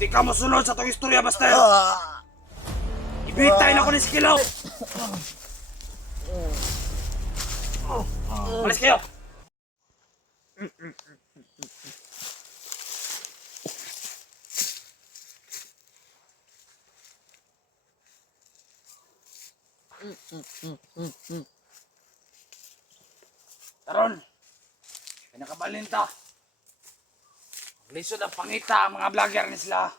Di ka masunod sa itong istorya, basta yun. Ibitay na ko ni Skilaw. Malis kayo. Taron, pinakabalinta. Lisod ang pangita ang mga vlogger ni sila.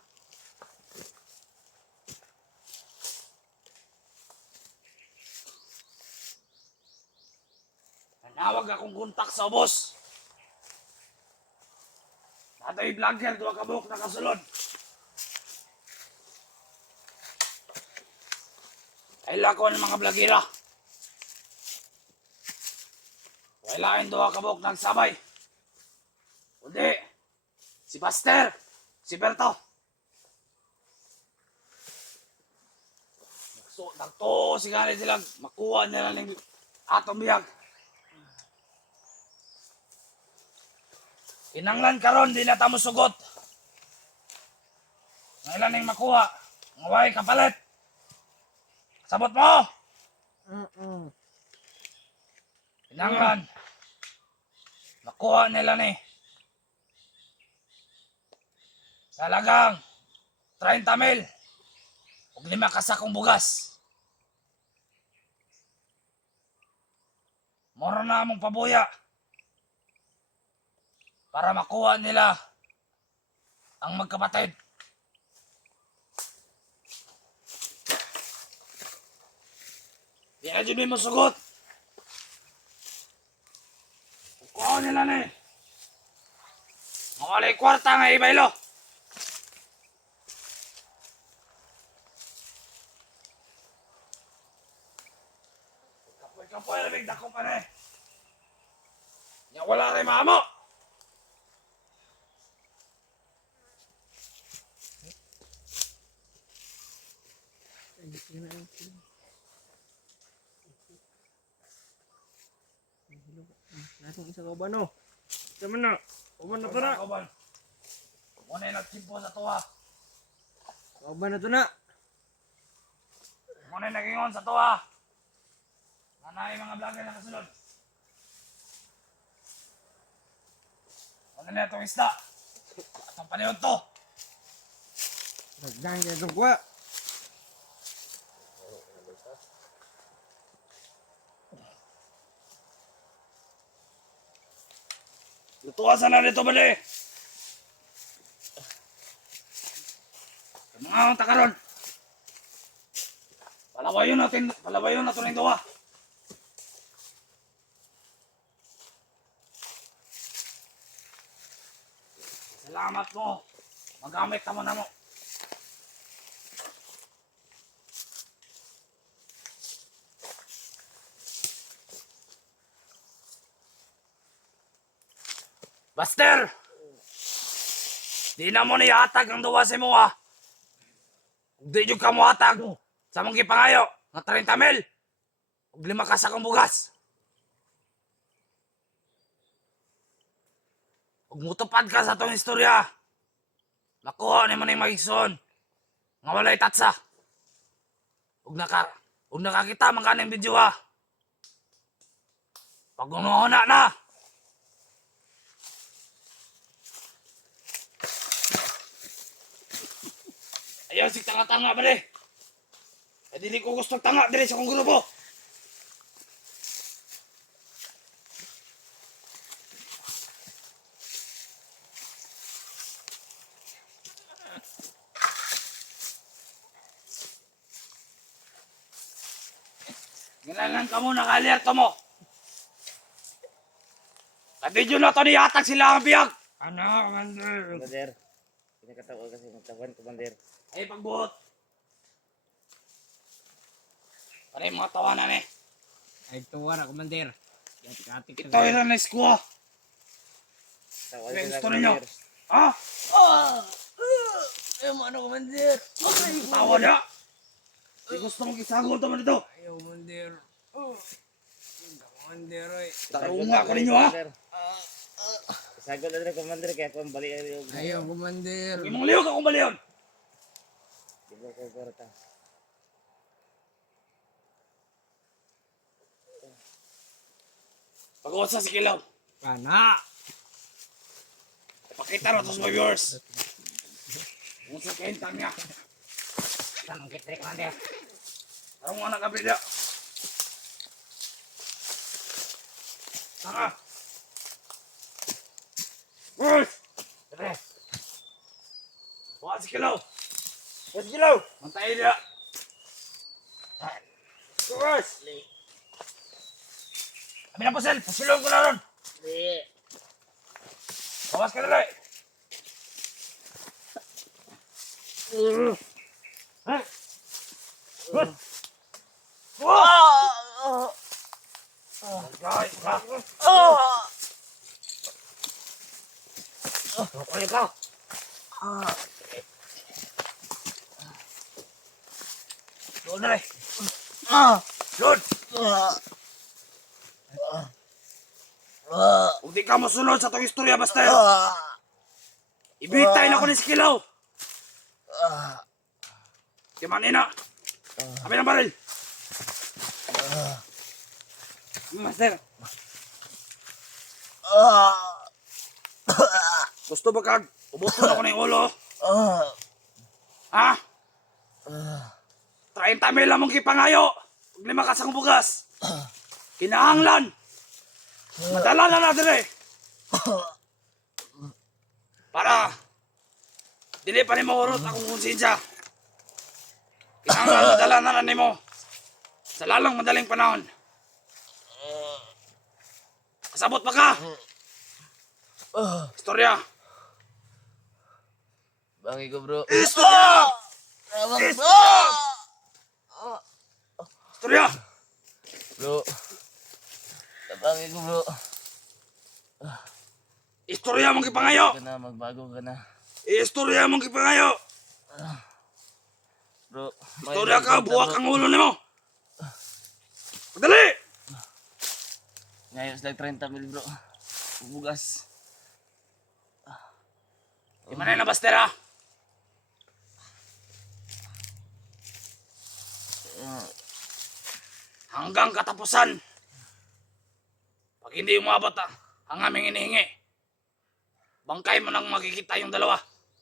Nanawag akong kontak sa ubos. Nato'y vlogger, duwa ka buhok na kasulod. Kaila ko ng mga vlogera. Kailain duwa ka buhok nagsabay. Kundi, si Buster, si Berto. Nagto si gani sila makuha nila ng atong biyag. Kinanglan karon di na tamo sugot. Ngailan ning makuha, ngaway kapalit. Sabot mo! Kinanglan. Makuha nila ni. Talagang 30,000 ug 5 kasakong bugas. Moro na among pabuya para makuha nila ang magkapatid. Di na dyan mo sugot. Kuha nila ni. Mawalay kwarta nga ibaylo. Kapoy lamig dako pa na eh. Yang wala rin mamo. Nasong isa kauban no. Sama na. Kauban na to na. Kauban. Muna yung nagsimpo sa tuwa. Kauban na to na. Muna yung nagingon sa tuwa. Nanay mga vlogger na kasunod. Muna na itong isda. At ang panahon to. Nagdang niya itong kuha. Lutuan sana nito ba eh? Mga ang takaron. Palabayon natin ng duwa. Salamat mo. Magamit ka mo na mo. Buster! Di na mo nihatag ang duwa sa mo ha. Di nyo ka mo hatag sa mong gipangayo nga 30,000 ug 5 kasakong bugas. Ug mutupad ka sa tong istorya. Nakuha ni mo na yung magigson nga walay tatsa. Ug nakakita man ka ng video ha. Pag unuhuna na. Ayaw si tanga-tanga ba rin? Eh dili ko gusto tanga dire sa kong grupo. Ganalan ka muna ka-alerto mo. Ka-video na to nihatag sila ang biyag. Ano, Commander? Commander, pinakatawa kasi magtawan, Commander. Ay pagbuot. Para yung mga tawanan eh. Ay, tuwa na, Commander. Yatik-atik Ito yung na eskuha. Tawa Kaya sila, gusto ninyo? Commander. Ha? Ayaw mo ano, Commander? Tawa na. Di gusto mong isagol ito mo dito. Ayaw, Commander. Commander, ay. Tarunga ko ninyo ha. Commander. Isagol na rin, Commander, kaya kung balik yung... Ayaw, Commander. Imong liyog akong baliyon. ko kwarta. Pag-uwas si Kilaw. Kana. Ipakita na to sa mga viewers. Kung sa kahintang niya. Tanong kitrik Commander. Parang mga nakabila. Tanga. Uy! Pre. Bukas si Kilaw. Mas gilaw. Mantayin niya. Uy! Kami na po, Sel. Pasilong ko na ron. Bawas ka na lang. Guys, ha? Kunin ka. Doon na rin. Doon! Kung di ka masunod sa itong istorya, basta yun. Ibitay na ko ni si Kilaw. Kimanina. Kami ng baril. Master. Gusto ba kag ubuto na ko ng ulo? Ha? 30 mil lamang kipangayo. Huwag 5 kasang bugas. Kinahanglan. Madala na natin eh. Para dili pa ni mahurot akong konsensya. Kinahanglan madala na ni mo. Sa lalang madaling panahon. Kasabot pa ka. Istorya. Bangi ko bro. Istorya! Istorya! Bro. Bangi ko bro. Istorya mong kipangayo. Ka na, magbago ka na. Istorya mong kipangayo. Bro. Istorya ka, buwak ang ulo nimo. Madali! Ngayon like 30 mil bro. Bugas. Di man na baster ha. Hanggang katapusan. Pag hindi umabot ang aming inihingi, bangkay mo nang makikita yung dalawa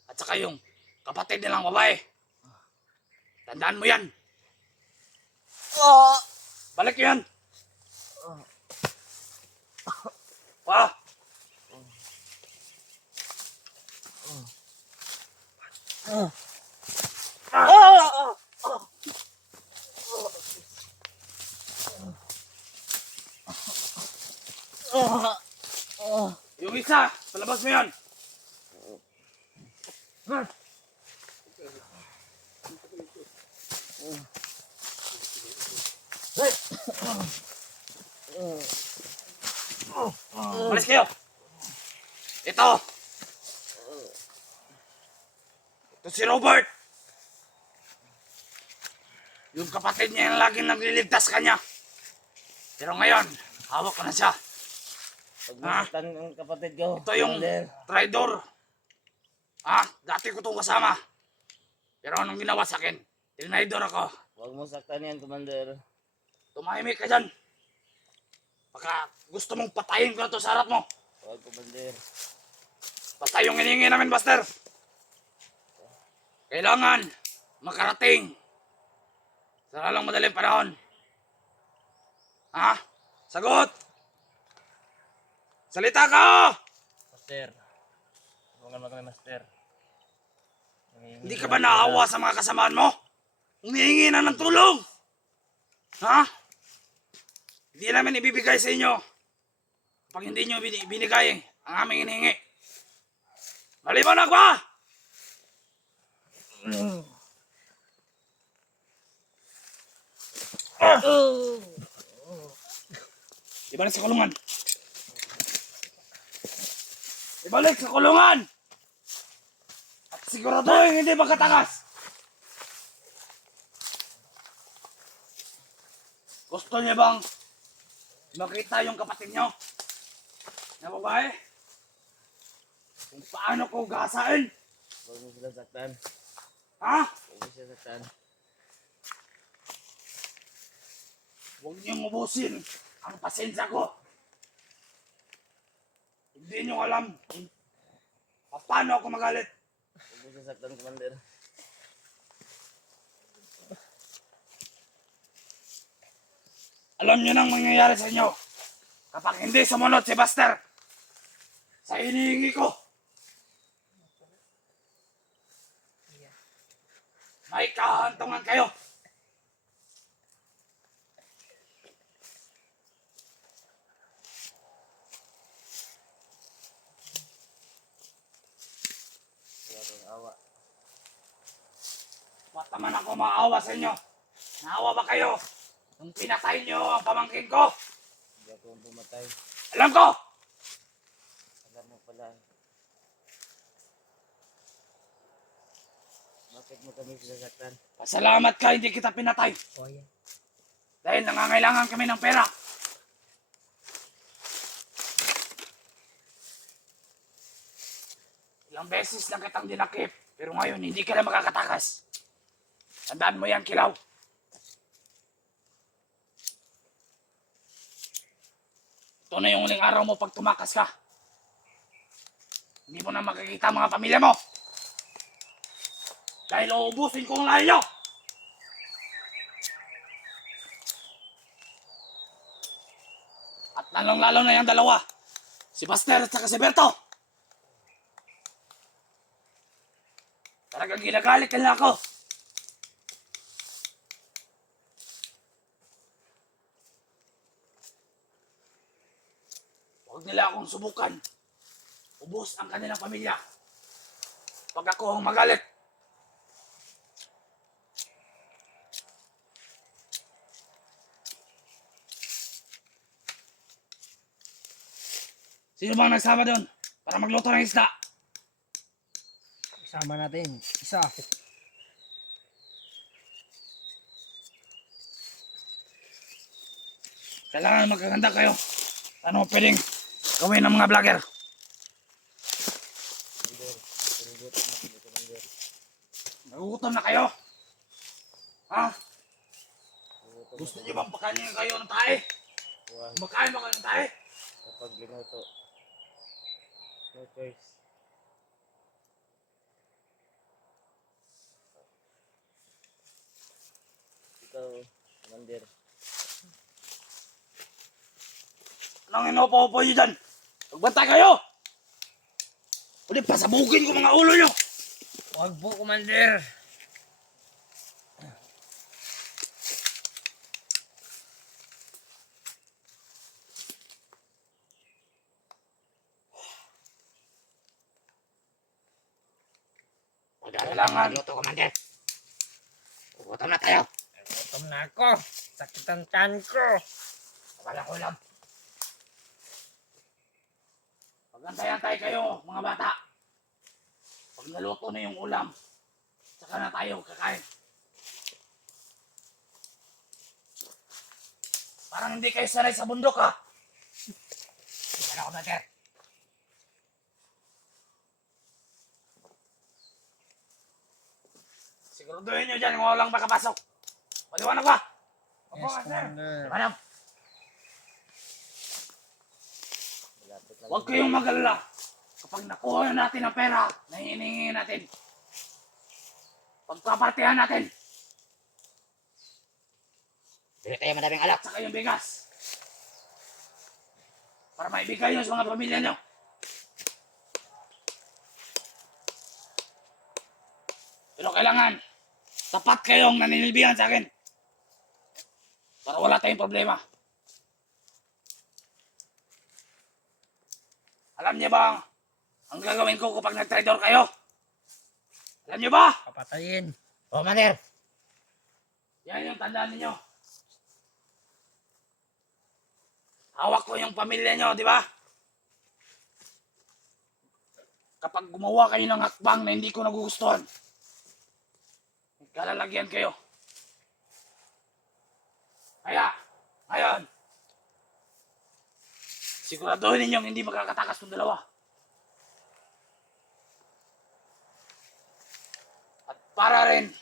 at saka yung kapatid nilang babae. Tandaan mo yan. Balik yan. Pa. Yung isa, palabas mo yan. Malis kayo. Ito. Ito si Robert. Yung kapatid niya yung laging nagliligtas kanya. Pero ngayon, hawak ko na siya. Pagmastan ng kapatid ko. Ito yung traidor. Dati ko itong kasama. Pero anong ginawa sa akin? Tinaidor ako. Huwag mo saktan yan, Commander. Tumahimik ka dyan. Baka gusto mong patayin ko na to sa harap mo. Huwag, Commander. Basta yung hiningi namin, Buster. Kailangan makarating sa lalang madaling panahon. Sagot! Salita ka! Master. Huwag naman kami, Master. Hindi ka ba naawa sa mga kasamaan mo? Humihingi na ng tulong! Hindi namin ibibigay sa inyo kapag hindi nyo binigay ang aming hinihingi. Maliwanag ba? Ibalik sa kulungan. Ibalik sa kulungan! At siguraduhin hindi magkatakas. Gusto niya bang makita yung kapatid niyo na babae? Kung paano ko gasain? Huwag mo sila saktan. Ha? Huwag mo sasaktan. Huwag niyong ubusin ang pasensya ko. Hindi niyo alam kung paano ako magalit. Huwag mo sasaktan, Commander. Alam niyo nang mangyayari sa inyo kapag hindi sumunod si Buster sa hinihingi ko. May kahantungan kayo. Wala kang awa. Ba't naman ako maawa sa inyo? Naawa ba kayo nung pinatay niyo ang pamangkin ko? Hindi ako ang pumatay. Alam ko! Alam mo pala. Bakit mo kami sasaktan? Pasalamat ka hindi kita pinatay. Oh, yan. Dahil nangangailangan kami ng pera. Ilang beses lang kitang dinakip, pero ngayon hindi ka na makakatakas. Tandaan mo yan, Kilaw. Ito na yung uling araw mo pag tumakas ka. Hindi mo na makikita ang mga pamilya mo. Dahil uubusin ko ang lahi nyo. At lalong-lalo na yung dalawa. Si Buster at saka si Berto. Talagang ginagalit nila ako. Huwag nila akong subukan. Ubus ang kanilang pamilya. Pag ako ang magalit. Sino bang nagsama doon para magluto ng isda? Isama natin. Isa. Kailangan magkaganda kayo. Ano pwedeng gawin ng mga vlogger? Commander, pinigot na kami, Commander. Nagugutom na kayo? Ha? Pinigot Gusto niyo bang pakainin kayo ng tae? Huwag Makain ba kayo ng tae? kapag linuto. No choice. Ikaw, Commander. Anong inuupo-upo nyo dyan? Magbantay kayo! Uli, pasabugin ko mga ulo nyo! Huwag po, Commander. Kailangan luto, Commander. Ugutom na tayo. Gutom na ako. Sakit ang tiyan ko. Akala ko lang. Pagantay-antay kayo, mga bata. Pag naluto na yung ulam, saka na tayo kakain. Parang hindi kayo sanay sa bundok, ha? Wala ko, Commander. Siguraduhin nyo dyan kung walang makapasok. Maliwanag ba? Opo, Yes, Commander. Commander. Liwanag. Malapit na Huwag kayong mag-alala. Kapag nakuha na natin ang pera na hiningi natin, pagpapartihan natin. Bili tayo madaming alak sa kayong bigas. Para maibigay nyo sa mga pamilya nyo. Pero kailangan, tapat kayong naninilbihan sa akin. Para wala tayong problema. Alam niyo ba ang gagawin ko kapag nag-traitor kayo? Alam niyo ba? Papatayin. Oh, Commander. Yan yung tandaan ninyo. Hawak ko yung pamilya nyo, di ba? Kapag gumawa kayo ng hakbang na hindi ko nagugustuhan, kalalagyan kayo. Kaya, ngayon, siguraduhin ninyong hindi makakatakas ng dalawa. At para rin